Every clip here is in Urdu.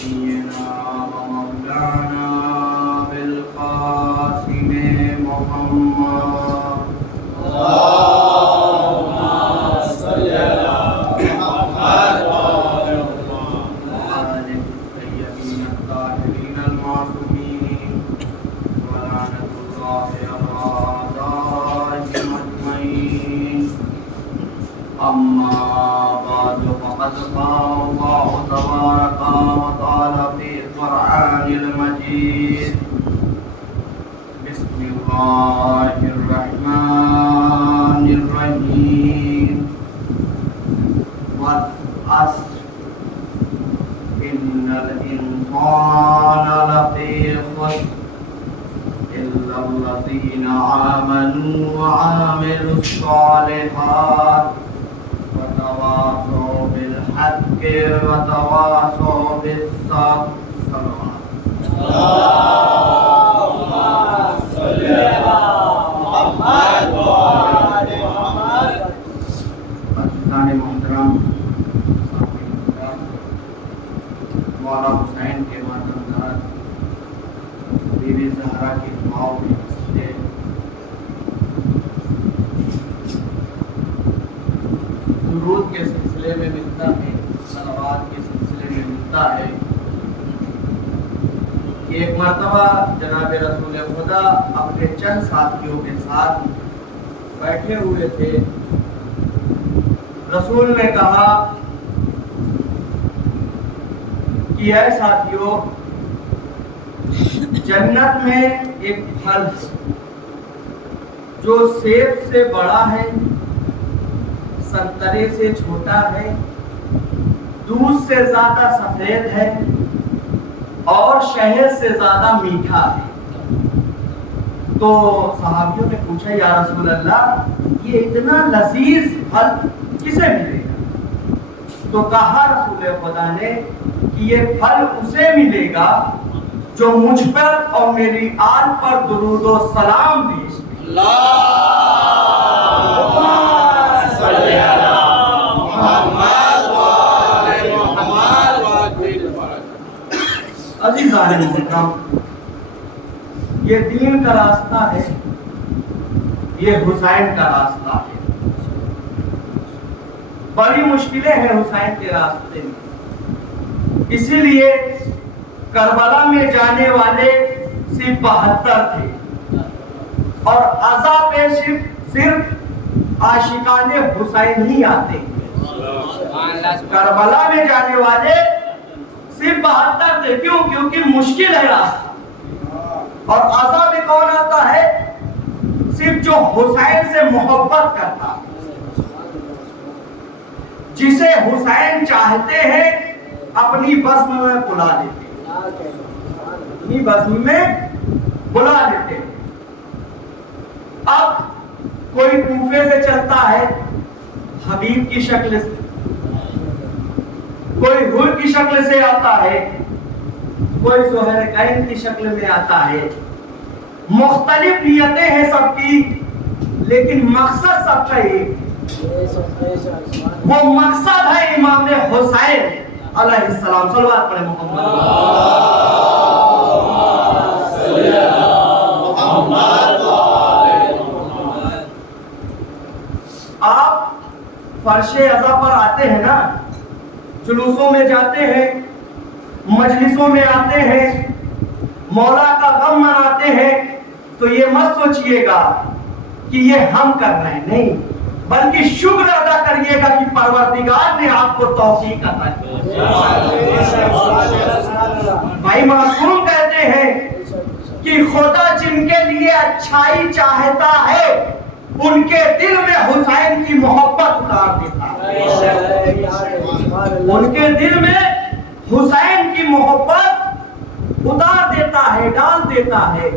نبينا ومولانا بالقاسم محمد اللهم صل على محمد وعلى آله الطيبين الطاهرين المعصومين ولعنة الله على أعدائهم أجمعين. أما بعد فقد قال الله تبارك وتعالى في القرآن المجيد: بسم الله الرحمن الرحيم والعصر إن الإنسان لفي خسر إلا الذين آمنوا وعملوا الصالحات وتواصوا بالحق وتواصوا بالصبر. اللهم صل على محمد وعلى محمد. عزیزان محترم، مولا حسین کے ماتمدار بیوی زہرا کی دعاؤں میں مسئلے درود کے سلسلے میں ملتا ہے، صلوات کے سلسلے میں ملتا ہے کہ ایک مرتبہ جناب رسول خدا اپنے چند ساتھیوں کے ساتھ بیٹھے ہوئے تھے. رسول نے کہا کہ اے ساتھیوں، جنت میں ایک پھل جو سیب سے بڑا ہے، سنترے سے چھوٹا ہے، دودھ سے زیادہ سفید ہے اور شہد سے زیادہ میٹھا ہے. تو صحابیوں نے پوچھا یا رسول اللہ، یہ اتنا لذیذ پھل کسے ملے گا؟ تو کہا رسول خدا نے کہ یہ پھل اسے ملے گا جو مجھ پر اور میری آل پر درود و سلام پیش کرے. اللهم صل على محمد وعلى محمد وعجل فرجهم. عزیزان محترم، یہ دین کا راستہ ہے، یہ حسین کا راستہ ہے. بڑی مشکلیں ہیں حسین کے راستے میں، اسی لیے کربلا میں جانے والے صرف 72 تھے اور عذاب پہ صرف عاشقان حسین ہی آتے ہیں. کربلا میں جانے والے صرف 72 تھے. کیوں؟ کیونکہ مشکل ہے راستہ. اور عذاب میں کون آتا ہے؟ صرف جو حسین سے محبت کرتا ہے، جسے حسین چاہتے ہیں اپنی بزم میں بلا لیتے ہیں، اپنی بزم میں بلا لیتے ہیں. اب کوئی کوفے سے چلتا ہے حبیب کی شکل سے، کوئی حور کی شکل سے آتا ہے، کوئی زہرقین کی شکل میں آتا ہے. مختلف نیتیں ہیں سب کی، لیکن مقصد سب کا ایک. وہ مقصد ہے امام حسین علیہ السلام. صلوات پڑھیں محمد. آپ فرش عزا پر آتے ہیں نا، جلوسوں میں جاتے ہیں، مجلسوں میں آتے ہیں، مولا کا غم مناتے ہیں، تو یہ مت سوچئے گا کہ یہ ہم کر رہے ہیں، نہیں، بلکہ شکر ادا کریے گا کہ پروردگار نے آپ کو توفیق عطا کی. بھائی معصوم کہتے ہیں کہ خدا جن کے لیے اچھائی چاہتا ہے ان کے دل میں حسین کی محبت اتار دیتا ہے. ان کے دل میں حسین کی محبت اتار دیتا ہے، ڈال دیتا ہے.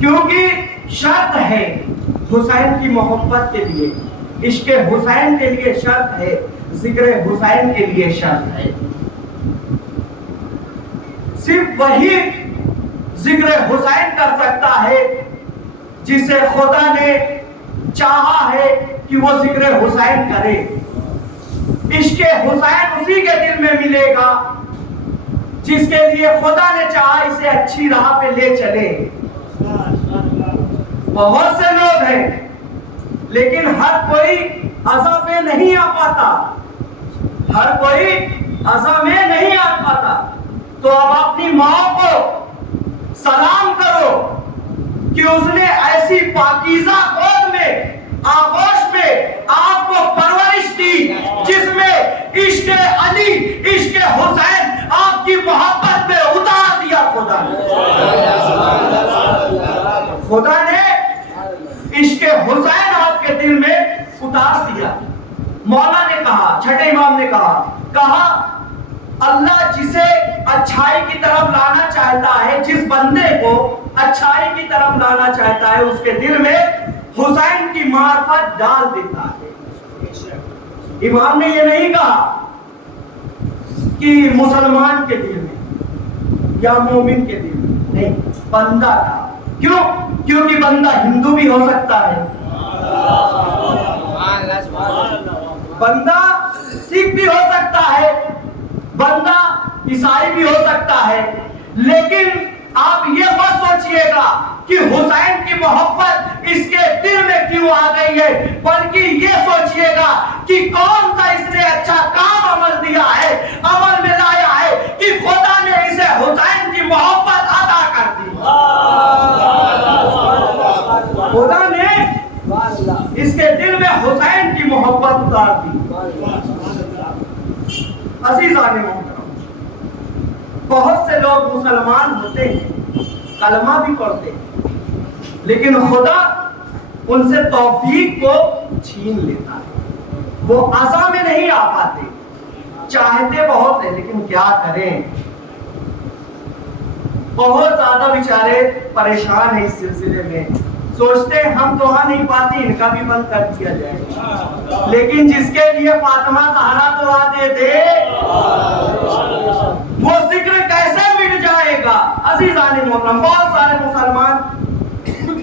کیونکہ شرط ہے حسین کی محبت کے لیے، عشق حسین کے لیے شرط ہے، ذکر حسین کے لیے شرط ہے. صرف وہی ذکر حسین کر سکتا ہے جسے خدا نے چاہا ہے کہ وہ ذکر حسین کرے. عشق حسین اسی کے دل میں ملے گا جس کے لیے خدا نے چاہا اسے اچھی راہ پہ لے چلے. بہت سے لوگ ہیں لیکن ہر کوئی عزا پہ نہیں آ پاتا, ہر کوئی عزا میں نہیں آ پاتا. تو اب اپنی ماں کو سلام کرو کہ اس نے ایسی پاکیزہ گود میں, آغوش میں آپ کو پرورش دی جس میں عشق علی, عشق حسین آپ کی محبت میں اتار دیا خدا نے. خدا نے عشق حسین آپ کے دل میں اتار دیا. مولا نے کہا, چھٹے امام نے کہا اللہ جسے اچھائی کی طرف لانا چاہتا ہے, جس بندے کو اچھائی کی طرف لانا چاہتا ہے, اس کے دل میں حسین کی معرفت ڈال دیتا ہے. امام نے یہ نہیں کہا کہ مسلمان کے دل میں یا مومن کے دل میں, نہیں, بندہ کا. کیوں؟ کیونکہ بندہ ہندو بھی ہو سکتا ہے, بندہ سکھ بھی ہو سکتا ہے, بندہ عیسائی بھی ہو سکتا ہے. لیکن آپ یہ مت سوچئے گا کہ حسین کی محبت اس کے دل میں کیوں آ گئی ہے, بلکہ یہ سوچئے گا کہ کون سا اس نے اچھا کام عمل دیا ہے, عمل میں لایا ہے کہ خدا نے اسے حسین کی محبت عطا کر دی. خدا نے اس کے دل میں حسین کی محبت اتار دی. عزیزان محترم, بہت سے لوگ مسلمان ہوتے ہیں, کلمہ بھی پڑھتے ہیں, لیکن خدا ان سے توفیق کو چھین لیتا ہے. وہ عزا میں نہیں آ پاتے, چاہتے بہت ہیں لیکن کیا کریں. بہت زیادہ بیچارے پریشان ہیں اس سلسلے میں, سوچتے ہیں ہم تو آ نہیں پاتے, ان کا بھی بند کر دیا جائے. لیکن جس کے لیے فاطمہ زہرا تو آتے تھے, وہ ذکر کیسے مٹ جائے گا. عزیزان محترم, بہت سارے مسلمان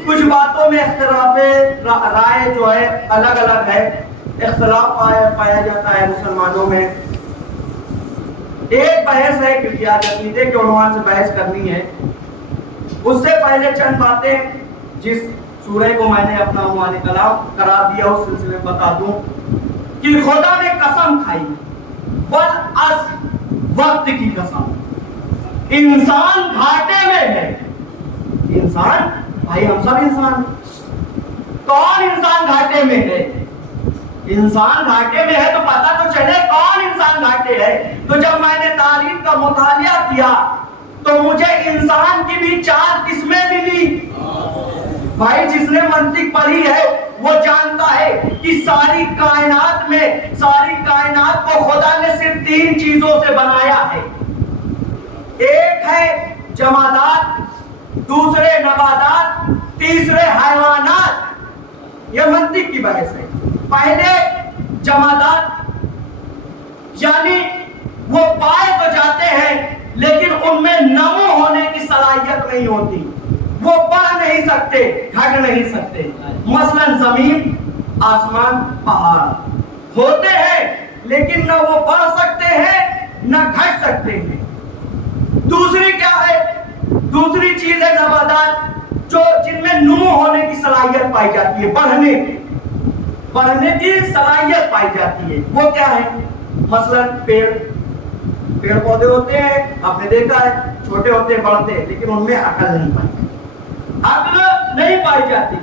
کچھ باتوں میں اختلاف رائے جو ہے الگ الگ ہے, اختلاف پایا جاتا ہے مسلمانوں میں. ایک بحث ہے, کیونکہ آج عقیدے کے عنوان سے بحث کرنی ہے. اس سے پہلے چند باتیں جس سورہ کو میں نے اپنا عنوان کلام قرار دیا اس سلسلے میں بتا دوں کہ خدا نے قسم کھائی, والعصر, وقت کی قسم. انسان گھاٹے میں ہے. انسان, بھائی ہم سب انسان ہیں. کون انسان گھاٹے میں ہے؟ انسان گھاٹے میں ہے تو پتہ تو چلے کون انسان گھاٹے ہے. تو جب میں نے تاریخ کا مطالعہ کیا تو مجھے انسان کی بھی 4 قسمیں ملی. بھائی جس نے منطق پڑھی ہے وہ جانتا ہے کہ ساری کائنات میں, ساری کائنات کو خدا نے صرف 3 چیزوں سے بنایا ہے. ایک ہے جمادات, دوسرے نباتات, تیسرے حیوانات. یہ منطق کی بحث ہے. پہلے جمادات, یعنی وہ پائے تو جاتے ہیں لیکن ان میں نمو ہونے کی صلاحیت نہیں ہوتی, وہ بڑھ نہیں سکتے, گھٹ نہیں سکتے. مثلا زمین, آسمان, پہاڑ ہوتے ہیں لیکن نہ وہ بڑھ سکتے ہیں نہ گھٹ سکتے ہیں. دوسری کیا ہے؟ دوسری چیز ہے نباتات, جو جن میں نمو ہونے کی صلاحیت پائی جاتی ہے, بڑھنے کی صلاحیت پائی جاتی ہے. وہ کیا ہے؟ مثلا پیڑ پودے ہوتے ہیں, آپ نے دیکھا ہے, چھوٹے ہوتے ہیں, بڑھتے ہیں, لیکن ان میں عقل نہیں پائی جاتی, عقل نہیں پائی جاتی.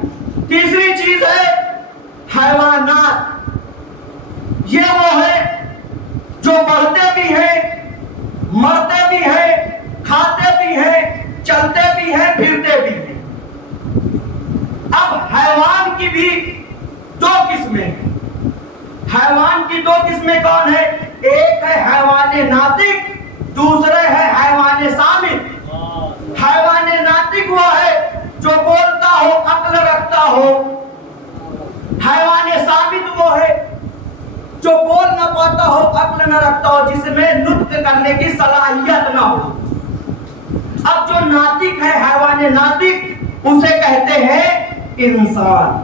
تیسری چیز ہے حیوانات. یہ وہ ہے جو بڑھتے بھی ہیں, مرتے بھی ہیں, کھاتے بھی ہیں, چلتے بھی ہیں, پھرتے بھی ہیں. اب حیوان کی بھی 2 قسمیں ہیں. حیوان کی 2 قسمیں کون ہیں؟ ایک ہے حیوان ناطق, دوسرے ہے حیوان سامت. حیوان ناطق وہ ہے جو بولتا ہو, عقل رکھتا ہو. حیوان سامت وہ ہے جو بول نہ پاتا ہو, عقل نہ رکھتا ہو, جس میں نطق کرنے کی صلاحیت نہ ہو. اب جو ناطق ہے, حیوان ناطق, اسے کہتے ہیں انسان.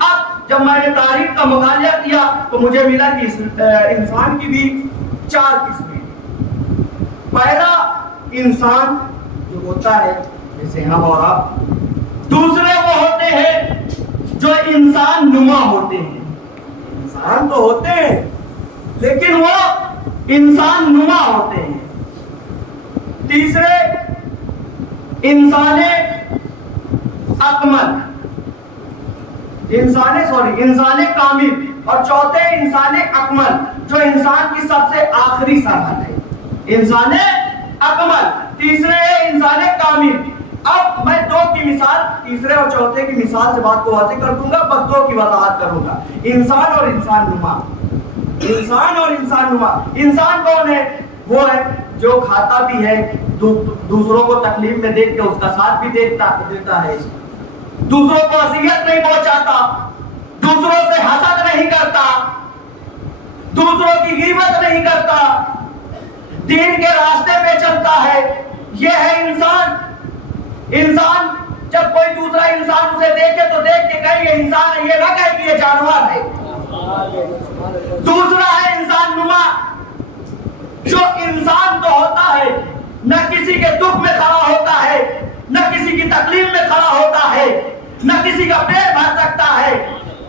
اب جب میں نے تاریخ کا مطالعہ کیا تو مجھے ملا کہ انسان کی بھی 4 قسمیں. پہلا انسان جو ہوتا ہے جیسے ہم اور آپ. دوسرے وہ ہوتے ہیں جو انسان نما ہوتے ہیں. انسان تو ہوتے ہیں لیکن وہ انسان نما ہوتے ہیں. تیسرے انسان اکمل، انسان کامل. اور چوتھے انسان اکمل جو انسان کی سب سے آخری سرحد ہے. انسان اکمل، تیسرے ہے انسان کامل. اب میں 2 کی مثال، تیسرے اور چوتھے کی مثال سے بات کو واضح کر دوں گا، بس 2 کی وضاحت کروں گا. انسان اور انسان نما. انسان اور انسان نما. انسان کون ہے؟ وہ ہے جو کھاتا بھی ہے، دوسروں کو تکلیف میں دیکھ کے اس کا ساتھ بھی دیتا ہے، دوسروں کو اذیت نہیں پہنچاتا، دوسروں سے حسد نہیں کرتا، دوسروں کی غیبت نہیں کرتا، دین کے راستے پہ چلتا ہے. یہ ہے انسان. انسان جب کوئی دوسرا انسان اسے دیکھے تو دیکھ کے کہے یہ انسان ہے، یہ نہ کہے کہ یہ جانور ہے. دوسرا ہے انسان نما، جو انسان تو ہوتا ہے، نہ کسی کے دکھ میں کھڑا ہوتا ہے، نہ کسی کی تکلیف میں کھڑا ہوتا ہے، نہ کسی کا پیٹ بھر سکتا ہے،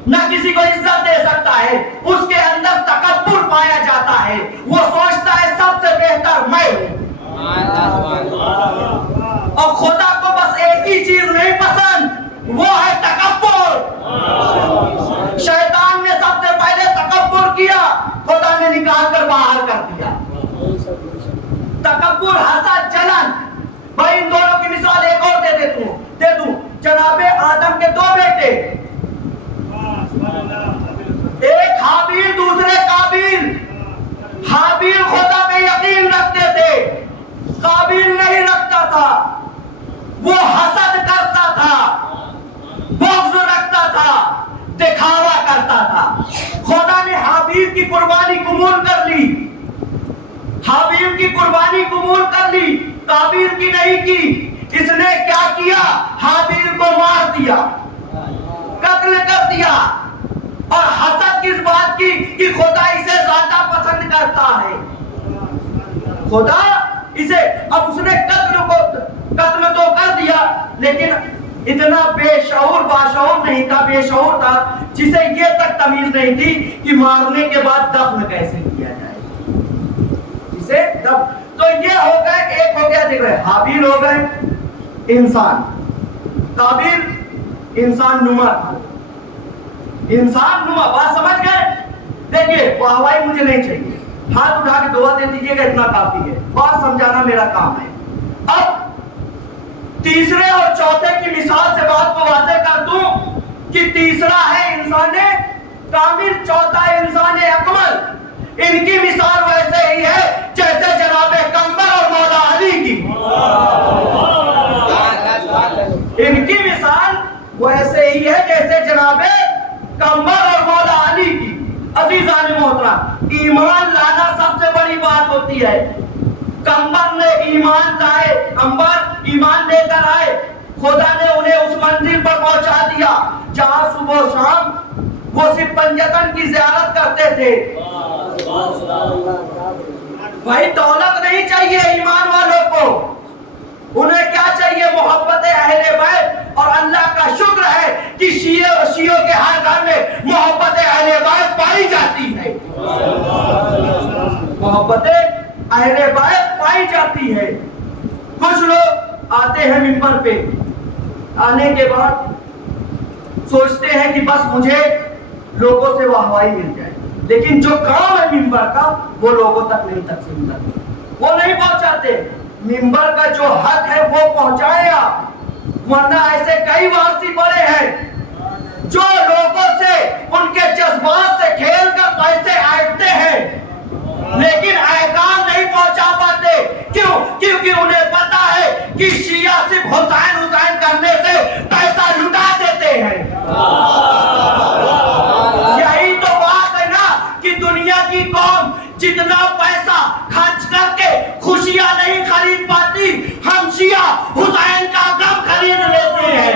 نہ کسی کو عزت دے سکتا ہے. اس کے اندر تکبر پایا جاتا ہے. وہ سوچتا ہے سب سے بہتر میں ہوں. اور خدا کو بس ایک ہی چیز نہیں پسند، وہ ہے تکبر. شیطان نے سب سے پہلے تکبر کیا، خدا نے نکال کر باہر کر دیا. تکبر، حسد، جلن. بھائی ان دونوں کی مثال ایک اور دے دوں. جناب آدم کے 2 بیٹے، ایک حابیل دوسرے قابیل. حابیل خدا پہ یقین رکھتے تھے، قابیل نہیں رکھتا تھا. وہ حسد کرتا تھا، بغض رکھتا تھا، دکھاوا کرتا تھا. خدا نے حابیل کی قربانی قبول کر لی، حابیل کی قربانی قبول کر لی، قابیل کی نہیں کی. اس نے کیا کیا؟ حابیل کو مار دیا، قتل کر دیا. اور حسد کس بات کی کہ خدا اسے زیادہ پسند کرتا ہے. خدا اسے، اب اس نے قتل تو کر دیا لیکن اتنا باشعور نہیں تھا، بے شعور تھا جسے یہ تک تمیز نہیں تھی کہ مارنے کے بعد دفن کیسے کیا جائے. جسے تو یہ ہو گئے، ایک ہو گیا، دیکھ رہے حابیل ہو گئے انسان، قابیل انسان نما تھا. انسان نما، بات سمجھ گئے؟ دیکھیے واہوائی مجھے نہیں چاہیے، ہاتھ اٹھا کے دعا دے دیجیے گا، اتنا کافی ہے. بات سمجھانا میرا کام ہے. اب تیسرے اور چوتھے کی مثال سے بات کو واضح کر دوں کہ تیسرا ہے انسان کامل، چوتھا ہے انسان اکمل. ان کی مثال ویسے ہی ہے جیسے جناب کمبر اور مولا علی کی. ان کی مثال ویسے ہی ہے جیسے جناب کمبر اور مولا علی کی. عزیزان محترم، ایمان لانا سب سے بڑی بات ہوتی ہے. کمبر نے ایمان لائے، کمبر ایمان لے کر آئے، خدا نے انہیں اس منزل پر پہنچا دیا جہاں صبح و شام وہ صرف پنجتن کی زیارت کرتے تھے. بھائی دولت نہیں چاہیے ایمان والوں کو، انہیں کیا چاہیے؟ محبت اہل بیت. اور اللہ کا شکر ہے کہ شیعوں کے ہر گھر میں محبت اہل بیت پائی جاتی ہے. محبت اہل بیت پائی جاتی ہے. کچھ لوگ آتے ہیں ممبر پہ، آنے کے بعد سوچتے ہیں کہ بس مجھے لوگوں سے واہوائی مل جائے، لیکن جو کام ہے ممبر کا وہ لوگوں تک نہیں تقسیم کرتے، وہ نہیں پہنچاتے. ممبر کا جو حق ہے وہ پہنچائے آپ. ورنہ ایسے کئی وارثی پڑے ہیں جو لوگوں سے ان کے جذبات سے کھیل کر پیسے آئٹتے ہیں لیکن احکام نہیں پہنچا پاتے. کیوں؟ کیونکہ انہیں پتا ہے کہ شیعہ صرف حسین کرنے سے پیسہ لٹا دیتے ہیں. یہی تو بات ہے نا کہ دنیا کی قوم جتنا پیسہ خرچ کر کے خوشیاں نہیں خرید پاتی، ہم شیعہ حسین کا غم خرید لیتے ہیں.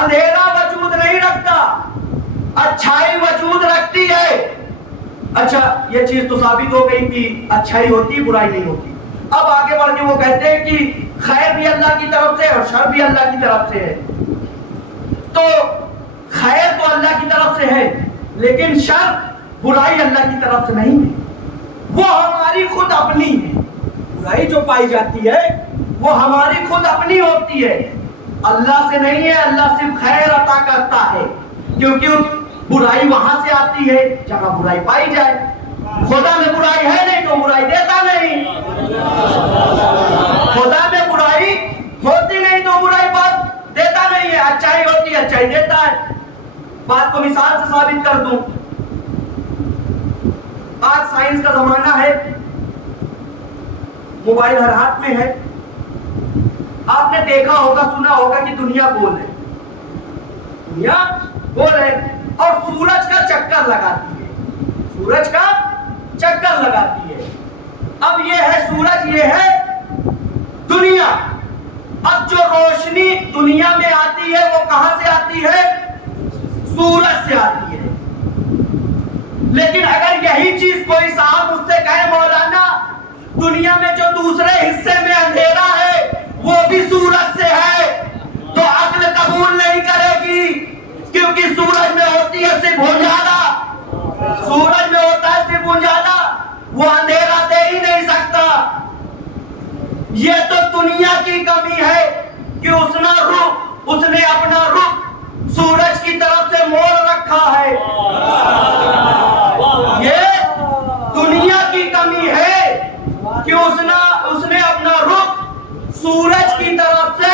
اندھیرا وجود نہیں رکھتا، اچھائی وجود رکھتی ہے۔ اچھا یہ چیز تو ثابت ہو گئی کہ اچھائی ہوتی برائی نہیں ہوتی۔ اب آگے بڑھ کے وہ کہتے ہیں کہ خیر بھی اللہ کی طرف سے اور شر بھی اللہ کی طرف سے ہے۔ تو خیر تو اللہ کی طرف سے ہے لیکن شر برائی اللہ کی طرف سے نہیں ہے، وہ ہماری خود اپنی ہے۔ برائی جو پائی جاتی ہے وہ ہماری خود اپنی ہوتی ہے، اللہ سے نہیں ہے۔ اللہ صرف خیر عطا کرتا ہے کیونکہ برائی وہاں سے آتی ہے جہاں برائی پائی جائے۔ خدا میں برائی ہے نہیں تو برائی دیتا نہیں، خدا میں برائی ہوتی نہیں تو برائی بات دیتا نہیں ہے، اچھائی ہوتی ہے اچھائی دیتا ہے۔ بات کو مثال سے ثابت کر دوں، آج سائنس کا زمانہ ہے، موبائل ہر ہاتھ میں ہے، آپ نے دیکھا ہوگا سنا ہوگا کہ دنیا گول ہے، دنیا گول ہے اور سورج کا چکر لگاتی ہے، سورج کا چکر لگاتی ہے۔ اب یہ ہے سورج، یہ ہے دنیا۔ اب جو روشنی دنیا میں آتی ہے وہ کہاں سے آتی ہے؟ سورج سے آتی ہے۔ لیکن اگر یہی چیز کوئی صاحب مجھ سے کہے مولانا دنیا میں جو دوسرے حصے میں اندھیرا ہے وہ بھی سورج سے ہے، تو عقل قبول نہیں کرے گی، کیونکہ سورج میں ہوتی ہے صرف اجالا، سورج میں ہوتا ہے صرف اجالا، وہ اندھیرا دے ہی نہیں سکتا۔ یہ تو دنیا کی کمی ہے کہ اس نے اپنا رخ سورج کی طرف سے موڑ رکھا ہے، یہ دنیا کی کمی ہے کہ اس نے اپنا رخ سورج کی طرف سے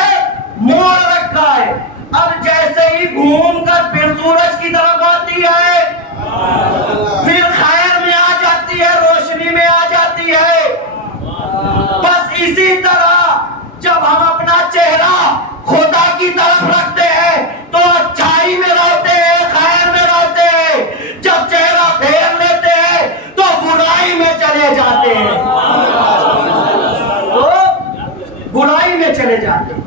موڑ رکھا ہے۔ اب جیسے ہی گھوم کر پھر سورج کی طرف آتی ہے، پھر خیر میں آ جاتی ہے، روشنی میں آ جاتی ہے۔ بس اسی طرح جب ہم اپنا چہرہ خدا کی طرف رکھتے ہیں تو اچھائی میں رہتے ہیں، خیر میں رہتے ہیں، جب چہرہ پھیر لیتے ہیں تو برائی میں چلے جاتے ہیں، تو برائی میں چلے جاتے ہیں۔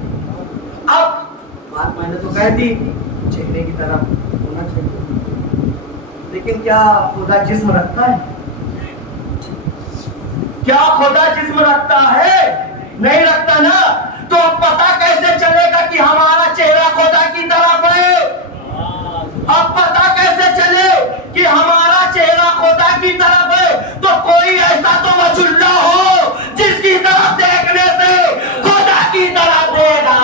اب بات میں نے تو کہہ دی چہرے کی طرف ہونا چاہیے، لیکن کیا خدا جسم رکھتا ہے؟ کیا خدا جسم رکھتا ہے؟ نہیں رکھتا نا، تو اب پتہ کیسے چلے گا کہ ہمارا چہرہ خدا کی طرف ہے؟ اب پتہ کیسے چلے کہ ہمارا چہرہ خدا کی طرف ہے؟ تو کوئی ایسا تو وجہ اللہ ہو جس کی طرف دیکھنے سے خدا کی طرف دیکھا۔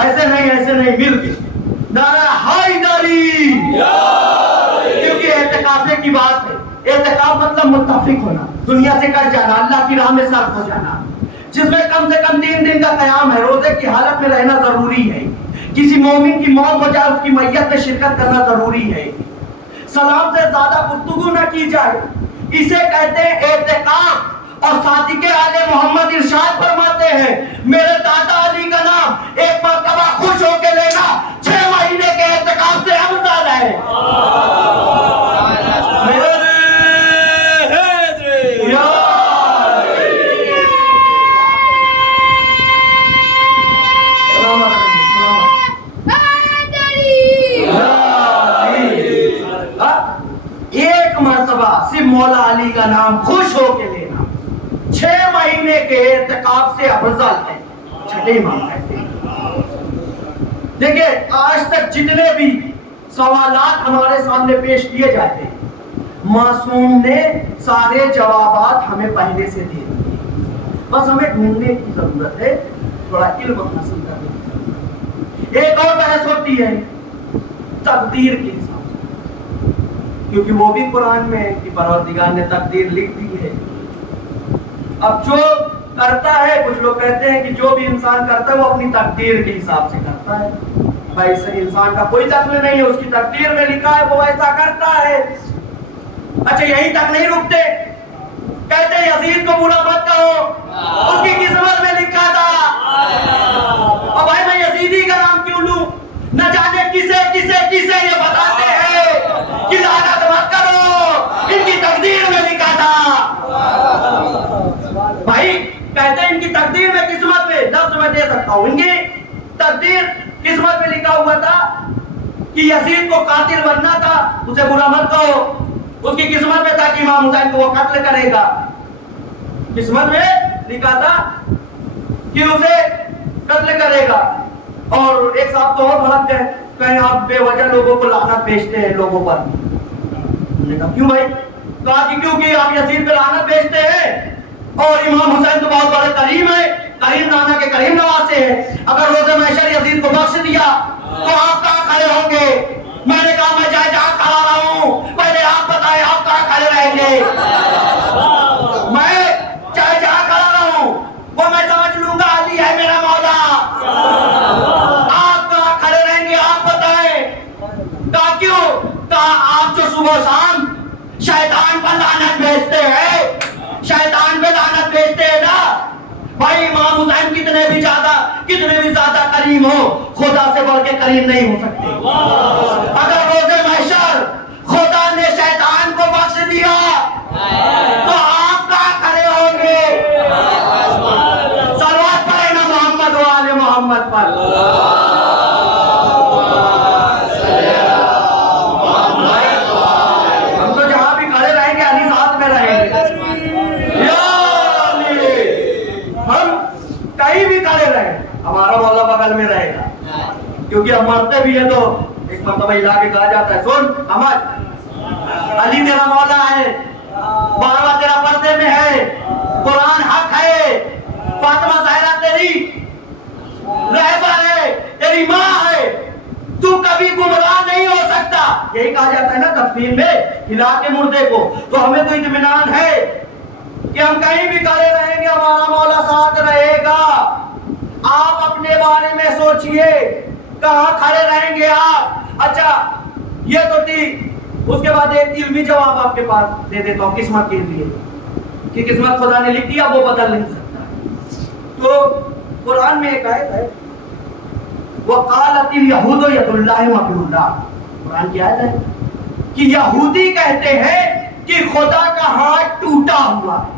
ایسے نہیں مل کے نعرہ حیدری، کیونکہ اعتکافے کی بات ہے۔ اعتکاف مطلب متفق ہونا، دنیا سے کٹ جانا، اللہ کی راہ میں صرف ہو جانا، جس میں کم سے کم 3 دن کا قیام ہے، روزے کی حالت میں رہنا ضروری ہے، کسی مومن کی موت ہو جائے اس کی میت میں شرکت کرنا ضروری ہے، سلام سے زیادہ گفتگو نہ کی جائے، اسے کہتے ہیں اعتکاف۔ اور صادق آل محمد ارشاد فرماتے ہیں میرے دادا علی کا نام ایک مرتبہ خوش ہو کے لینا 6 مہینے کے اعتکاف سے افضل ہے۔ ایک مرتبہ صرف مولا علی کا نام خوش ہو کے لینا 6 مہینے کے اعتکاف سے افضل ہے۔ چھٹے امام کہتے ہیں۔ دیکھیں آج تک جتنے بھی سوالات ہمارے سامنے پیش کیے جاتے ہیں معصوم نے سارے جوابات ہمیں پہلے سے دے دیے، بس ہمیں ڈھونڈنے کی ضرورت ہے، تھوڑا علم حاصل کرنے کی ضرورت ہے۔ ایک اور بحث ہوتی ہے تقدیر کے حساب سے، کیونکہ وہ بھی قرآن میں ہے کہ پروردگار نے تقدیر لکھ دی ہے۔ اب جو کرتا ہے، کچھ لوگ کہتے ہیں کہ جو بھی انسان کرتا ہے وہ اپنی تقدیر کے حساب سے کرتا ہے، بھائی اس انسان کا کوئی دخل نہیں ہے، اس کی تقدیر میں لکھا ہے وہ ایسا کرتا ہے۔ اچھا یہی تک نہیں رکتے، کہتے ہیں یزید کو برا مت کہو، اس کی قسمت میں لکھا تھا۔ اور بھائی میں یزیدی کا نام کیوں لوں؟ نہ جانے کسے کسے کسے یہ بتاتے ہیں کہ لعنت مت کرو، ان کی تقدیر میں لکھا تھا۔ بھائی کہتے ہیں ان کی تقدیر میں قسمت میں لفظ میں دے سکتا ہوں، ان کی تقدیر قسمت میں لکھا ہوا تھا کہ یزید کو قاتل بننا تھا، اسے برا مت کہو، اس کی قسمت میں تھا کہ امام حسین کو وہ قتل کرے گا، قسمت میں لکھا تھا کہ اسے قتل کرے گا۔ اور ایک صاحب تو اور بھڑک گئے، کہیں آپ بے وجہ لوگوں کو لعنت بھیجتے ہیں لوگوں پر۔ نے کہا کیوں بھائی؟ کہا کہ کیونکہ آپ یزید پہ لعنت بھیجتے ہیں اور امام حسین تو بہت بڑے کریم ہے، کریم نانا کے کریم نواز سے ہے، اگر روز محشر یزید کو بخش دیا تو آپ کہاں کھڑے ہوں گے؟ میں نے کہا میں جہاں کھڑا رہا ہوں، پہلے آپ بتائیں آپ کہاں کھڑے رہیں گے؟ میں چاہے جہاں کھڑا رہا ہوں وہ میں سمجھ لوں گا علی ہے میرا مولا، آپ کہاں کھڑے رہیں گے آپ بتائیں؟ کہا کیوں؟ کہا آپ جو صبح شام شیطان پر لعنت بھیجتے ہیں، شیطان پہ لعنت بھیجتے ہیں نا بھائی، امام حسین کتنے بھی زیادہ کریم ہو، خدا سے بڑھ کے کریم نہیں ہو سکتے۔ اگر روز محشر خدا نے شیطان کو بخش دیا تو آپ کہاں کھڑے ہوں گے؟ صلوات پڑھیں نا محمد و آل محمد پر۔ ہم تو جہاں بھی کھڑے رہیں گے علی ساتھ میں رہیں گے، ہم کہیں بھی کھڑے رہیں ہمارا مولا بغل میں رہے گا، کیونکہ ہم مرتے بھی ہیں تو ایک مرتبہ ہلا کے کہا جاتا ہے سن احمد، علی تیرا مولا ہے، بابا تیرا پردے میں ہے، قرآن حق ہے، فاطمہ زہرا تیری رہبر ہے، تیری ماں ہے، تو کبھی گمراہ نہیں ہو سکتا، یہی کہا جاتا ہے نا تدفین میں ہلا کے مردے کو۔ تو ہمیں تو اطمینان ہے کہ ہم کہیں بھی کھڑے رہیں گے ہمارا مولا ساتھ رہے گا۔ آپ اپنے بارے میں سوچئے کہاں کھڑے رہیں گے آپ؟ اچھا یہ تو تھی، اس کے بعد ایک علمی جواب آپ کے پاس دے دیتا ہوں قسمت کے لیے، کہ قسمت خدا نے لکھ دیا وہ بدل نہیں سکتا۔ تو قرآن میں ایک آیت ہے وَقَالَتِ الْيَهُودُ يَدُ اللَّهِ مَغْلُولَةٌ، قرآن کی آیت ہے کہ یہودی کہتے ہیں کہ خدا کا ہاتھ ٹوٹا ہوا ہے،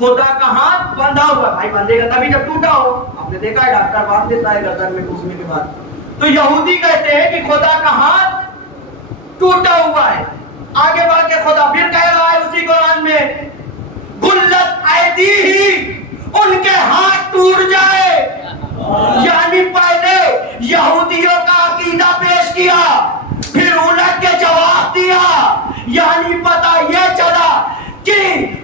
خدا کا ہاتھ بندھا ہوا ہے۔ بھائی بندھے گا تبھی جب ٹوٹا ہو، آپ نے دیکھا ہے ڈاکٹر باندھ دیتا ہے گردن میں ٹوٹنے کے بعد۔ تو یہودی کہتے ہیں کہ خدا کا ہاتھ ٹوٹا ہوا ہے۔ آگے بڑھ کے خدا پھر کہہ رہا ہے اسی قرآن میں غلت ایدیہم، ان کے ہاتھ ٹوٹ جائے، یعنی پہلے یہودیوں کا عقیدہ پیش کیا پھر الٹ کے جواب دیا، یعنی پتہ یہ چلا کہ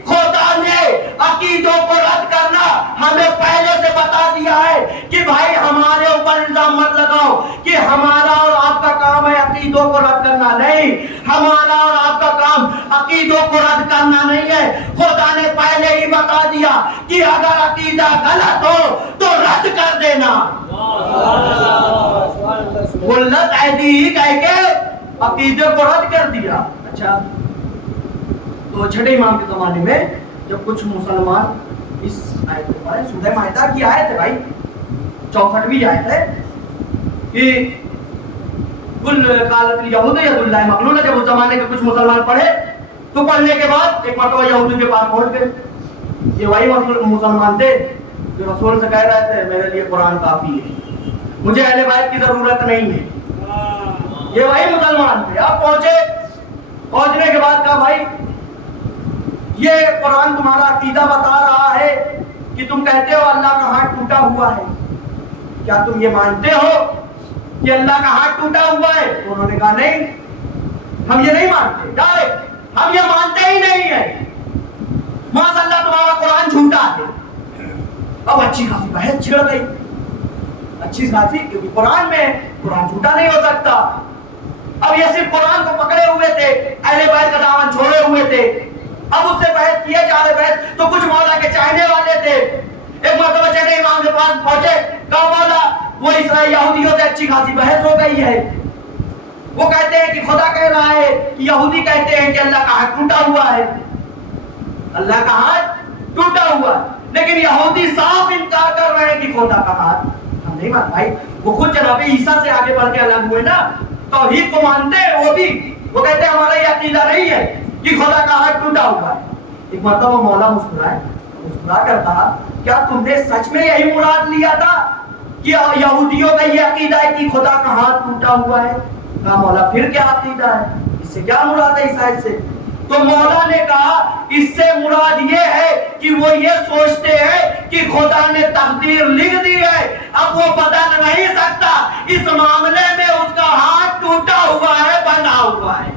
خدا نے عقیدوں کو رد کرنا ہمیں پہلے سے بتا دیا ہے کہ بھائی ہمارے اوپر الزام مت لگاؤ کہ ہمارا اور آپ کا کام ہے عقیدوں کو رد کرنا، نہیں، ہمارا اور آپ کا کام عقیدوں کو رد کرنا نہیں ہے۔ خدا نے پہلے ہی بتا دیا کہ اگر عقیدہ غلط ہو تو رد کر دینا۔ غلت ایدی کہہ کے عقیدے کو رد کر دیا۔ اچھا تو چھٹے امام کے زمانے میں جب کچھ مسلمان اس آیت کو پڑھے، سورہ مائدہ کی آیت ہے بھائی، 64ویں آیت ہے کہ قالت الیہود ید اللہ مغلولہ، جب اس زمانے کے کچھ مسلمان پڑھے تو پڑھنے کے بعد ایک مرتبہ یہودی کے پاس پہنچ گئے، یہ وہی مسلمان تھے جو رسول سے کہہ رہے تھے میرے لیے قرآن کافی ہے، مجھے اہل بیت کی ضرورت نہیں ہے، یہ وہی مسلمان تھے۔ آپ پہنچنے کے بعد کہا بھائی یہ قرآن تمہارا عقیدہ بتا رہا ہے کہ تم کہتے ہو اللہ کا ہاتھ ٹوٹا ہوا ہے، کیا تم یہ مانتے ہو کہ اللہ کا ہاتھ ٹوٹا ہوا ہے؟ تو انہوں نے کہا نہیں، ہم یہ نہیں مانتے، ڈائریکٹ ہم یہ مانتے ہی نہیں ہیں، ماشاء اللہ تمہارا قرآن جھوٹا ہے۔ اب اچھی خاصی بحث چھڑ گئی، اچھی خاصی، کیونکہ قرآن میں قرآن جھوٹا نہیں ہو سکتا۔ اب یہ صرف قرآن کو پکڑے ہوئے تھے، اہل بیت کا دامن چھوڑے ہوئے تھے، اب اس سے بحث کیے جا رہے بحث، تو کچھ مولا کے چاہنے والے تھے، ایک مرتبہ چلے امام کے پاس پہنچے، کہا مولا وہ اسرائیل یہودیوں سے اچھی خاصی بحث ہو گئی ہے، وہ کہتے ہیں کہ خدا کہہ رہا ہے کہ یہودی کہتے ہیں کہ اللہ کا ہاتھ ٹوٹا ہوا ہے، اللہ کا ہاتھ ٹوٹا ہوا ہے، لیکن یہودی صاف انکار کر رہے ہیں کہ خدا کا ہاتھ ہم نہیں مانتے۔ بھائی وہ خود جناب عیسیٰ سے آگے بڑھ کے الگ ہوئے نا، توحید کو مانتے ہیں وہ بھی، وہ کہتے ہیں ہمارا یہ عقیدہ نہیں ہے کہ خدا کا ہاتھ ٹوٹا ہوا ہے۔ ایک مرتبہ مولا مسکرائے، مسکرا کر کہا کیا تم نے سچ میں یہی مراد لیا تھا کہ یہودیوں کا یہ عقیدہ ہے کہ خدا کا ہاتھ ٹوٹا ہوا ہے؟ کہا مولا پھر کیا عقیدہ ہے، اس سے کیا مراد ہے اس آیت سے؟ تو مولا نے کہا اس سے مراد یہ ہے کہ وہ یہ سوچتے ہیں کہ خدا نے تقدیر لکھ دی ہے، اب وہ بدل نہیں سکتا، اس معاملے میں اس کا ہاتھ ٹوٹا ہوا ہے، بنا ہوا ہے۔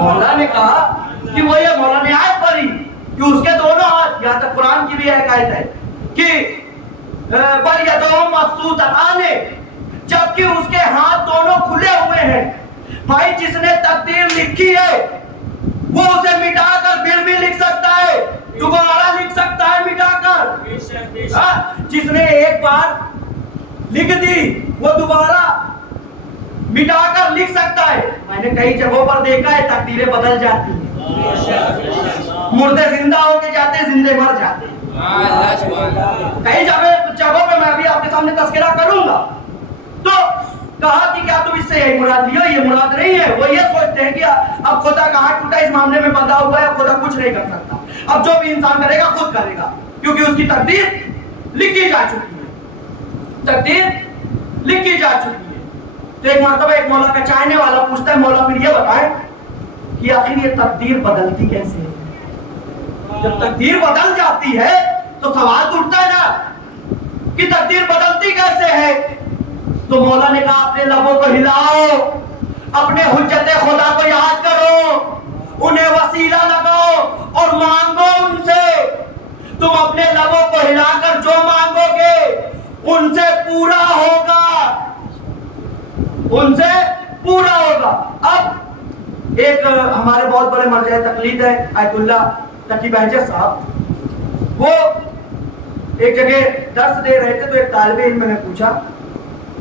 مولا نے کہا کہ وہ یہ مولا نے آیت پڑھی کہ اس کے دونوں ہاتھ، یہاں تک قرآن کی بھی ایک آیت ہے کہ بل یدہ مبسوطتان، جبکہ اس کے ہاتھ دونوں کھلے ہوئے ہیں۔ بھائی جس نے تقدیر لکھی ہے وہ اسے مٹا کر پھر بھی لکھ سکتا ہے، دوبارہ لکھ سکتا ہے مٹا کر۔ جس نے ایک بار لکھ دی وہ دوبارہ مٹا کر لکھ سکتا ہے۔ میں نے کئی جگہوں پر دیکھا ہے تقدیریں بدل جاتی ہیں، مردے زندہ ہو کے جاتے ہیں، زندے مر جاتے ہیں۔ کئی جگہوں پہ میں ابھی آپ کے سامنے تذکرہ کروں گا۔ تو کہا کہ کیا تم اس سے یہی مراد لیو؟ یہ مراد نہیں ہے۔ وہ یہ سوچتے ہیں کہ اب خدا کا ہاتھ ٹوٹا، اس معاملے میں بندھا ہوا ہے، اب خدا کچھ نہیں کر سکتا، اب جو بھی انسان کرے گا خود کرے گا، کیونکہ اس کی تقدیر لکھی جا چکی ہے، تقدیر لکھی جا چکی ہے۔ تو ایک مرتبہ ایک مولا کا چاہنے والا پوچھتا ہے مولا پھر یہ بتائیں کہ آخر یہ تقدیر بدلتی کیسے ہے؟ جب تقدیر بدل جاتی ہے تو سوال اٹھتا ہے نا کہ تقدیر بدلتی کیسے ہے؟ تو مولا نے کہا اپنے لبوں کو ہلاؤ، اپنے حجت خدا کو یاد کرو، انہیں وسیلہ لگاؤ اور مانگو ان سے۔ تم اپنے لبوں کو ہلا کر جو مانگو گے ان سے پورا ہوگا، ان سے پورا ہوگا۔ اب ایک ہمارے بہت بڑے مرجع تقلید ہے آیت اللہ تقی بہجت صاحب، وہ ایک جگہ درس دے رہے تھے تو ایک طالب علم نے پوچھا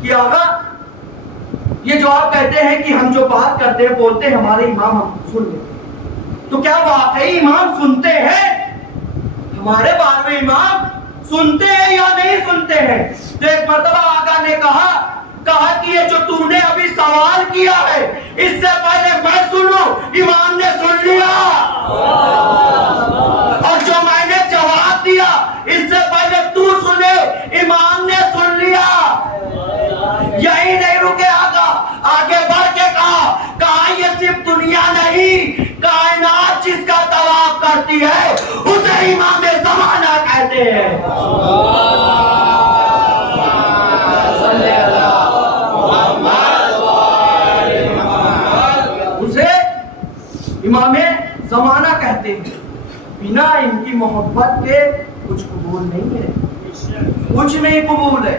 کہ آقا یہ جو آپ کہتے ہیں کہ ہم جو بات کرتے ہیں بولتے ہیں ہمارے امام ہم سن لیتے ہیں، تو کیا واقعی امام سنتے ہیں؟ ہمارے 12ویں امام سنتے ہیں یا نہیں سنتے ہیں؟ تو ایک مرتبہ آقا نے کہا کہ یہ جو تم نے ابھی سوال کیا ہے اس سے پہلے میں سنوں، امام نے سن لیا، اور جو میں نے جواب دیا اس سے پہلے تو سنے، امام نے سن لیا۔ یہی نہیں رکے آقا، آگے بڑھ کے کہا یہ صرف دنیا نہیں، کائنات جس کا طواف کرتی ہے اسے امام زمانہ کہتے ہیں۔ اسے امام زمانہ کہتے ہیں۔ بنا ان کی محبت کے کچھ قبول نہیں ہے، کچھ نہیں قبول ہے۔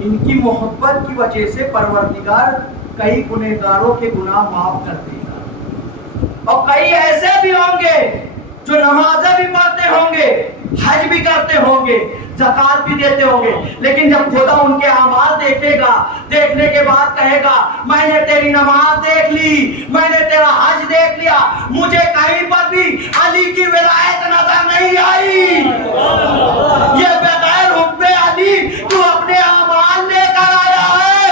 ان کی محبت کی وجہ سے پروردگار کئی گنہگاروں کے گناہ معاف کر دے گا، اور کئی ایسے بھی ہوں گے جو نمازیں بھی پڑھتے ہوں گے، حج بھی کرتے ہوں گے، زکات بھی دیتے ہوں گے، لیکن جب خدا ان کے اعمال دیکھے گا، دیکھنے کے بعد کہے گا میں نے تیری نماز دیکھ لی، میں نے تیرا حج دیکھ لیا، مجھے کہیں پر بھی علی کی ولایت نظر نہیں آئی۔ یہ بغیر حب علی تو اپنے اعمال لے کر آیا ہے۔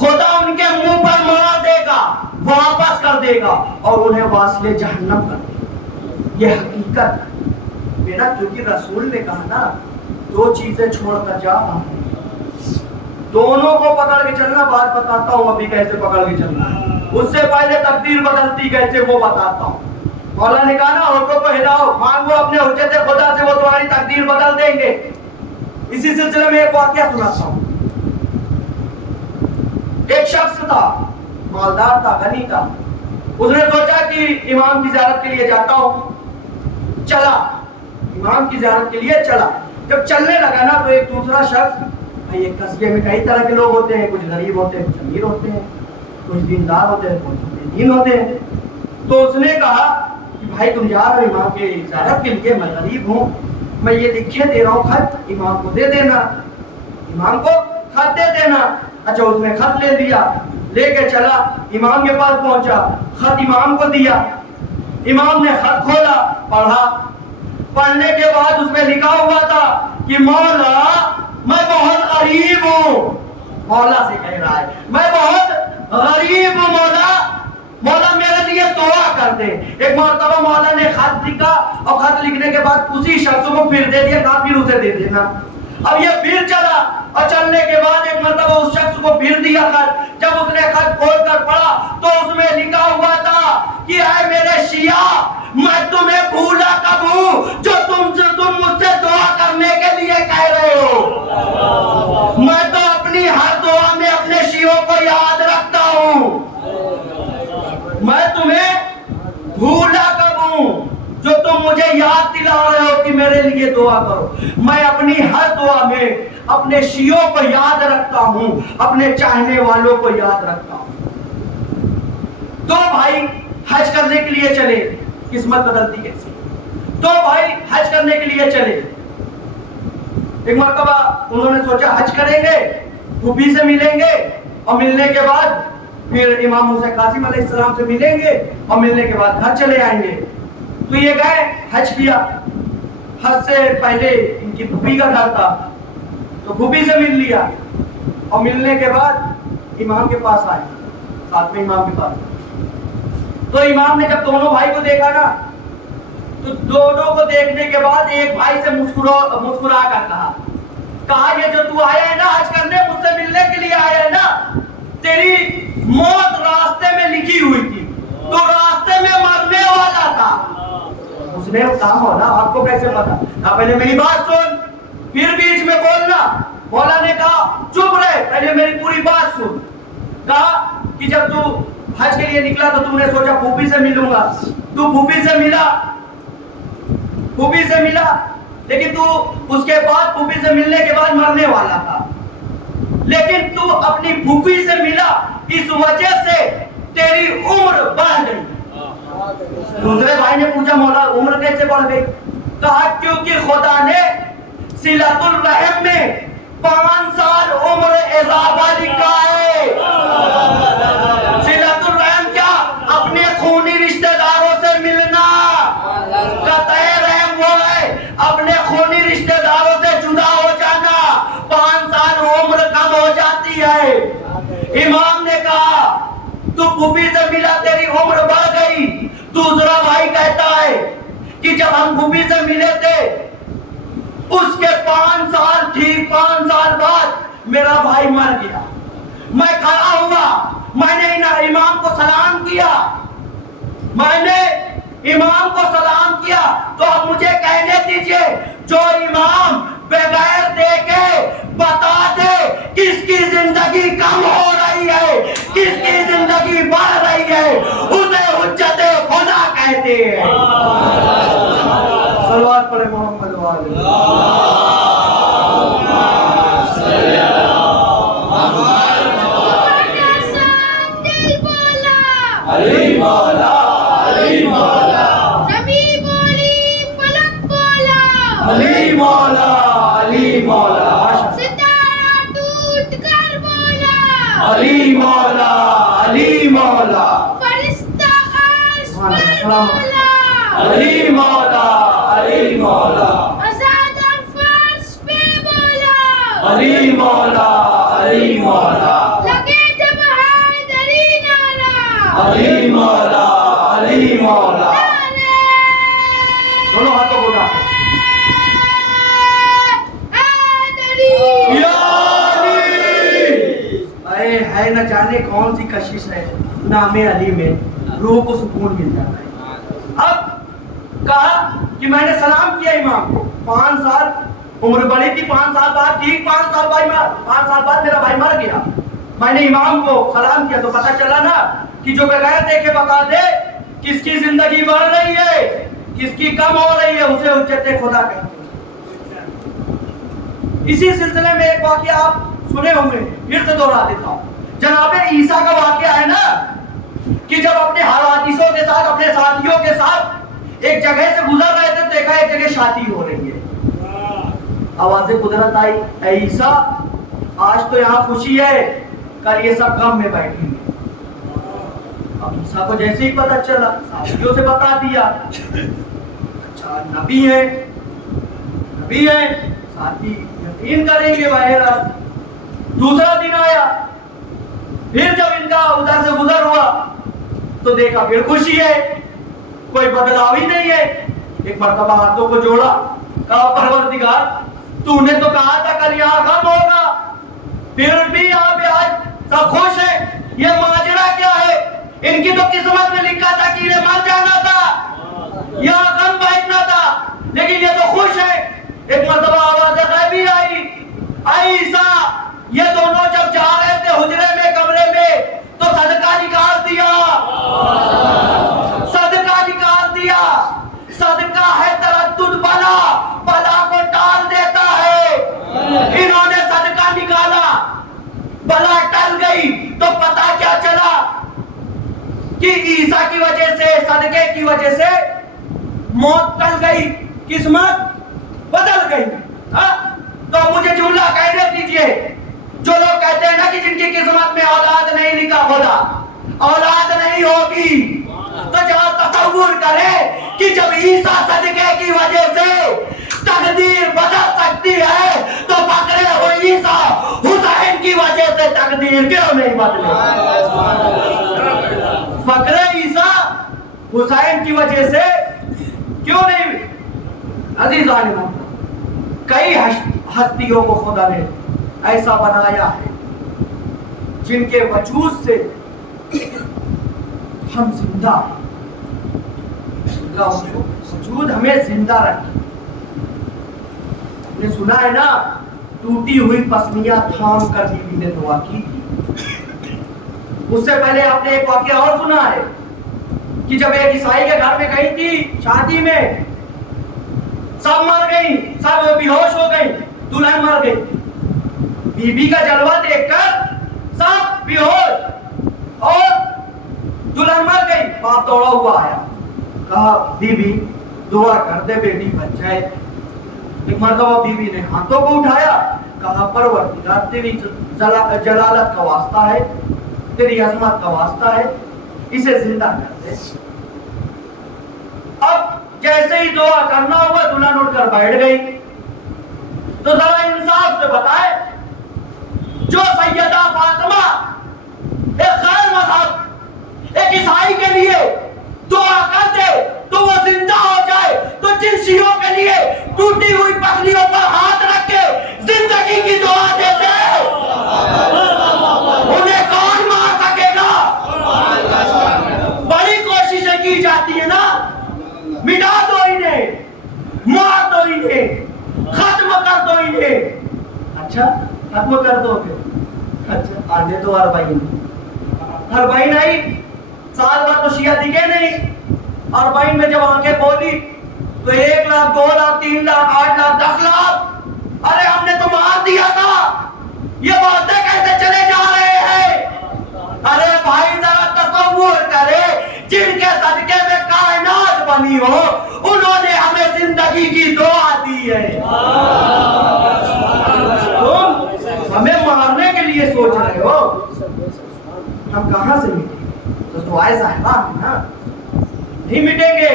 خدا ان کے منہ پر مار دے گا، واپس کر دے گا اور انہیں واصل جہنم کر دے گا۔ یہ حقیقت میرا، کیونکہ رسول نے کہا نا دو چیزیں چھوڑ کر جا رہا ہوں، دونوں کو پکڑ کے چلنا۔ بات بتاتا ہوں ابھی کیسے پکڑ کے چلنا ہے، اس سے پہلے تقدیر بدلتی کیسے وہ بتاتا ہوں۔ مولا نے کہا نا عورتوں کو ہلاؤ، مانگو اپنے حجت خدا سے، وہ تمہاری تقدیر بدل دیں گے۔ اسی سلسلے میں ایک واقعہ سناتا ہوں۔ ایک شخص تھا، مالدار تھا، غنی تھا، اس نے سوچا کہ امام کی زیارت کے لیے جاتا ہوں، چلا امام کی زیارت کے لیے چلا۔ جب چلنے لگا نا تو ایک دوسرا شخص، ایک قصبے میں کئی طرح کے لوگ ہوتے ہیں، کچھ غریب ہوتے ہیں، کچھ امیر ہوتے ہیں، کچھ دیندار ہوتے ہیں، کچھ بے دین ہوتے ہیں۔ تو اس نے کہا کہ بھائی تم جا رہے ہو امام کی زیارت کے لیے، میں غریب ہوں، میں یہ لکھے دے رہا ہوں خط، امام کو دے دینا، امام کو خط دے دینا۔ اچھا اس نے خط لے لیا، لے کے چلا، امام کے پاس پہنچا، خط امام کو دیا۔ امام نے خط کھولا، پڑھا، پڑھنے کے بعد اس میں لکھا ہوا تھا کہ مولا میں بہت غریب ہوں۔ مولا سے کہہ رہا ہے میں بہت غریب ہوں مولا، مولا میرے لیے دعا کر دے. ایک مرتبہ مولا نے خط لکھا اور خط لکھنے کے بعد اسی شخص کو پھر دے دیا, کہا پھر اسے دے دینا. اب یہ پھر چلا اور چلنے کے بعد ایک مرتبہ اس شخص کو پھر دیا خط. جب اس نے خط کھول کر پڑھا تو اس میں لکھا ہوا تھا کہ اے میرے شیعہ, میں تمہیں بھولا کب ہوں جو تم مجھ سے دعا کرنے کے لیے کہہ رہے ہو. میں تو اپنی ہر دعا میں اپنے شیعوں کو یاد رکھتا ہوں. میں تمہیں بھولا کب ہوں جو تم مجھے یاد دلا رہے ہو کہ میرے لیے دعا کرو. میں اپنی ہر دعا میں اپنے شیعوں کو یاد رکھتا ہوں, اپنے چاہنے والوں کو یاد رکھتا ہوں. دو بھائی حج کرنے کے لیے چلے, قسمت بدلتی کیسے. دو بھائی حج کرنے کے لیے چلے. ایک مرتبہ انہوں نے سوچا حج کریں گے, پھوپھی سے ملیں گے اور ملنے کے بعد پھر امام موسیٰ کاظم علیہ السلام سے ملیں گے اور ملنے کے بعد گھر چلے آئیں گے. تو یہ گئے, حج کیا. حج سے پہلے ان کی پھوپھی کا گھر تھا تو پھوپھی سے مل لیا اور ملنے کے بعد امام کے پاس آئے, ساتھ میں امام کے پاس. تو امام نے جب دونوں بھائی کو دیکھا نا تو دونوں کو دیکھنے کے بعد ایک بھائی سے مسکرا کر کہا یہ جو تو آیا ہے نا حج کرنے, مجھ سے ملنے کے لیے آیا ہے نا, تیری موت راستے میں لکھی ہوئی تھی, تو راستے میں مرنے والا تھا. اس نے کہا مولا آپ کو کیسے پتا؟ کہا پہلے میری بات سن, پھر بیچ میں بولنا. مولا نے کہا چپ رہے, پہلے میری پوری بات سن. کہا کہ جب تو حج کے لیے نکلا تو تم نے سوچا پھوپھی سے ملوں گا. تو پھوپھی سے ملا لیکن تو اس کے بعد پھوپھی سے ملنے کے بعد مرنے والا تھا. لیکن تو اپنی پھوپھی سے ملا, اس وجہ سے تیری عمر بڑھ گئی. دوسرے بھائی نے پوچھا مولا عمر کیسے بڑھ گئی؟ کہا کیونکہ خدا نے صلۃ الرحم میں 5 سال عمر اضافہ لکھا ہے. صلۃ الرحم کیا؟ اپنے خونی رشتہ داروں سے ملنا. قطع رحم وہ ہے اپنے خونی رشتہ داروں سے جدا ہو جانا. 5 سال عمر کم ہو جاتی ہے. امام نے کہا تو پھوپھی سے ملا, تیری عمر بڑھ گئی. دوسرا بھائی کہتا ہے کہ جب ہم پھوپھی سے ملے تھے اس کے 5 سال ٹھیک 5 سال بعد میرا بھائی مر گیا. میں کھڑا ہوا, میں نے امام کو سلام کیا, تو اب مجھے کہنے دیجئے جو امام بغیر دیکھے بتا دے کس کی زندگی کم ہو رہی ہے, کس کی زندگی بڑھ رہی ہے, اسے حجت خدا کہتے ہیں. صلوات پڑھے محمد والے. علی مولا علی مولا زمین بولی فلک بولا, علی مولا علی مولا ستارہ ٹوٹ کر بولا, علی مولا علی مولا فرشتہ عرش پر بولا, علی مولا علی مولا آزادم فرش پہ بولا, علی مولا علی مولا لگے جب حیدری نعرہ, علی مولا علی مولا. نعرہ دونوں ہاتھوں کو اٹھا حیدری. یا علی. اے ہے نہ جانے کون سی کشش ہے نام علی میں, روح کو سکون مل جاتا ہے. اب کہا کہ میں نے سلام کیا امام کو, 5 سال عمر بڑی تھی, 5 سال بعد ٹھیک 5 سال بعد میرا بھائی مر گیا. میں نے امام کو سلام کیا تو پتا چلا نا کہ جو بغیر دیکھے بتا دے کس کی زندگی بڑھ رہی ہے کس کی کم ہو رہی ہے, اسے حجت خدا کہتے ہیں. اسی سلسلے میں ایک واقعہ آپ سنے ہوں گے, پھر سے دوہرا دیتا ہوں. جناب عیسیٰ کا واقعہ ہے نا کہ جب اپنے حوادثوں کے ساتھ اپنے ساتھیوں کے ساتھ ایک جگہ سے گزر رہے تھے, دیکھا ایک جگہ شادی ہو رہی ہے. آواز قدرت آئی, اے عیسیٰ آج تو یہاں خوشی ہے, کل یہ سب غم میں بیٹھیں گے. اب عیسیٰ کو جیسے ہی پتا چلا ساتھیوں سے بتا دیا, اچھا نبی ہے ساتھی یقین کریں گے بہرحال. دوسرا دن آیا, پھر جب ان کا ادھر سے گزر ہوا تو دیکھا پھر خوشی ہے، کوئی بدلاو ہی نہیں ہے. ایک مرتبہ ہاتھوں کو جوڑا، کہا پروردگار تو نے تو کہا تھا کل یہاں غم ہوگا، پھر بھی یہاں پہ آج سب خوش ہیں، یہ ماجرا کیا ہے؟ ان کی تو قسمت میں لکھا تھا کہ انہیں مر جانا تھا، یہاں غم بیٹھنا تھا، لیکن یہ تو خوش ہے. ایک مرتبہ آواز غیبی آئی، اے عیسیٰ یہ دونوں جب جا رہے تھے حجرے میں کمرے میں تو صدقہ نکال دیا، صدقہ نکال دیا. صدقہ ہے تردد بلا، بلا کو ٹال دیتا ہے. انہوں نے صدقہ نکالا، بلا ٹل گئی تو پتا کیا چلا کہ عیسیٰ کی وجہ سے، صدقے کی وجہ سے موت ٹل گئی، قسمت بدل گئی. تو مجھے جملہ کہنے دیجئے، جو لوگ کہتے ہیں نا کہ جن کی قسمت میں اولاد نہیں لکھا ہوتا، اولاد نہیں ہوگی، تو جہاں تصور کرے کہ جب عیسیٰ صدقے کی وجہ سے تقدیر بدل سکتی ہے تو پکڑے ہو عیسیٰ حسین کی وجہ سے تقدیر کیوں نہیں بدلے؟ فقرے عیسیٰ حسین کی وجہ سے کیوں نہیں؟ عزیزان کئی ہستیوں کو خدا نے ایسا بنایا ہے جن کے وجود سے ہم زندہ ہیں، ان کا وجود ہمیں زندہ رکھے. نے سنا ہے نا، ٹوٹی ہوئی پسلیاں تھام کر بیوی نے دعا کی تھی. اس سے پہلے آپ نے ایک واقعہ اور سنا ہے کہ جب ایک عیسائی کے گھر میں گئی تھی شادی میں، سب مر گئی، سب بے ہوش ہو گئی، دلہن مر گئی. بیوی کا جلوہ دیکھ کر سب بے ہوش اور دلہن مر گئی. باپ دوڑا ہوا آیا، کہا بیوی دعا کر دے بیٹی بچ جائے. ایک مرتبہ بیوی نے ہاتھوں کو اٹھایا، کہا پروردگار تیری جلالت کا واسطہ ہے، تیری عظمت کا واسطہ ہے، اسے زندہ کر دے. اب جیسے ہی دعا کرنا ہوا دلہن اٹھ کر بیٹھ گئی. تو ذرا انصاف سے بتائے، جو سیدہ فاطمہ ایک غیر مذہب ایک عیسائی کے لیے دعا کر دے تو وہ زندہ ہو جائے، تو جن شیعوں کے لیے ٹوٹی ہوئی پسلیوں پر ہاتھ رکھ کے زندگی کی دعا دیتے انہیں کون مار سکے گا؟ بڑی کوششیں کی جاتی ہے نا، مٹا دو انہیں، مار دو انہیں، ختم کر دو انہیں. اچھا ختم کر دو گے؟ اچھا آگے تو اربعین آئی، سال بعد تو شیعہ دکھے نہیں. اربعین میں جب آنکھیں کھولی تو 1 لاکھ 2 لاکھ 3 لاکھ 8 لاکھ 10 لاکھ، ارے ہم نے تو مار دیا تھا، یہ باتیں کیسے چلے جا رہے ہیں؟ ارے بھائی ذرا تصور کرے، جن کے صدقے میں کائنات بنی ہو انہوں نے ہمیں زندگی کی دعا دی ہے. تم ہمیں مارنے کے لیے سوچ رہے ہو، ہم کہاں سے مٹیں گے؟ تو دعائے صاحبہ ہیں نا، نہیں مٹیں گے.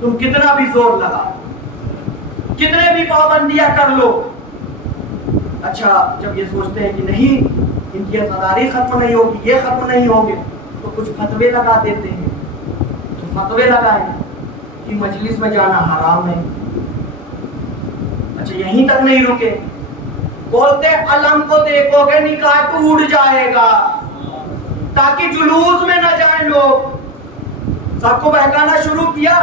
تم کتنا بھی زور لگا، کتنے بھی پابندیاں کر لو. اچھا جب یہ سوچتے ہیں کہ نہیں ان کی عزاداری ختم نہیں ہوگی، یہ ختم نہیں ہوگے، تو کچھ فتوے لگا دیتے ہیں. تو فتوے لگائیں کہ مجلس میں جانا حرام ہے. اچھا یہیں تک نہیں رکے، بولتے علم کو دیکھو گے نکاح ٹوٹ جائے گا، تاکہ جلوس میں نہ جائیں لوگ. سب کو بہکانا شروع کیا،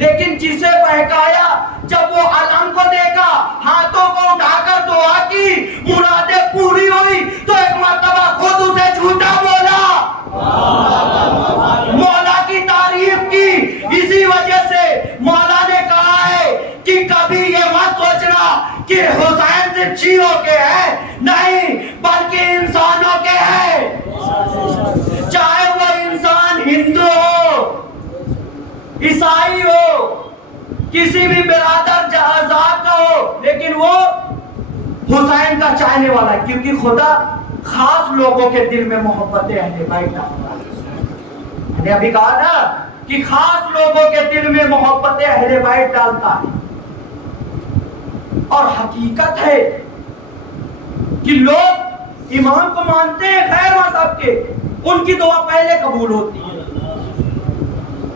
لیکن جسے بہکایا جب وہ علم کو دیکھا، ہاتھوں کو اٹھا کر دعا کی، مرادیں پوری ہوئی تو ایک مرتبہ خود اسے جھوٹا بولا، مولا کی تعریف کی. اسی وجہ سے مولا نے کہا ہے کہ کبھی یہ مت سوچنا کہ حسین صرف شیعوں کے ہیں، نہیں بلکہ انسانوں کے ہیں. چاہے وہ انسان ہندو ہو، عیسائی ہو، کسی بھی برادر ذات کا ہو، لیکن وہ حسین کا چاہنے والا ہے، کیونکہ خدا خاص لوگوں کے دل میں محبت اہل بیت ڈالتا ہے. میں نے ابھی کہا نا کہ خاص لوگوں کے دل میں محبت اہل بیت ڈالتا ہے. اور حقیقت ہے کہ لوگ امام کو مانتے ہیں غیر مذہب کے، ان کی دعا پہلے قبول ہوتی ہے.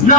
9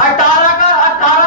18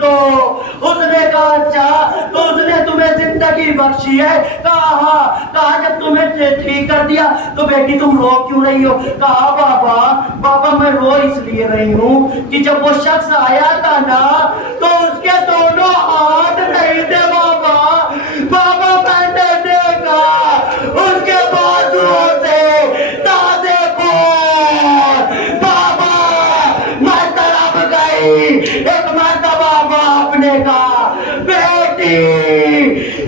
دو. اس نے کہا اچھا تو اس نے تمہیں زندگی بخشی ہے؟ کہا جب تمہیں ٹھیک کر دیا تو بیٹی تم رو کیوں رہی ہو؟ کہا بابا میں رو اس لیے رہی ہوں کہ جب وہ شخص آیا تھا نا تو اس کے دونوں ہاتھ نہیں تھے. بابا میں نے دیکھا اس کے بازوؤں سے تازے خون. بابا میں تڑپ گئی. ایک مرتبہ باپ نے کہا بیٹی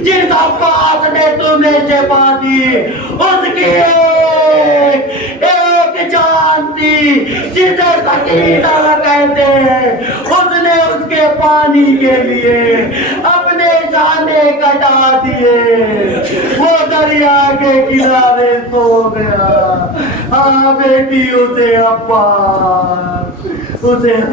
جس عباس نے تمہیں شفا دی اس کی ایک جان تھی جسے سکینہ کہتے ہیں. اس نے اس کے پانی کے لیے اپنے جانے کٹا دیے. وہ دریا کے کنارے سو گیا. ہاں بیٹی اسے عباس تسلیم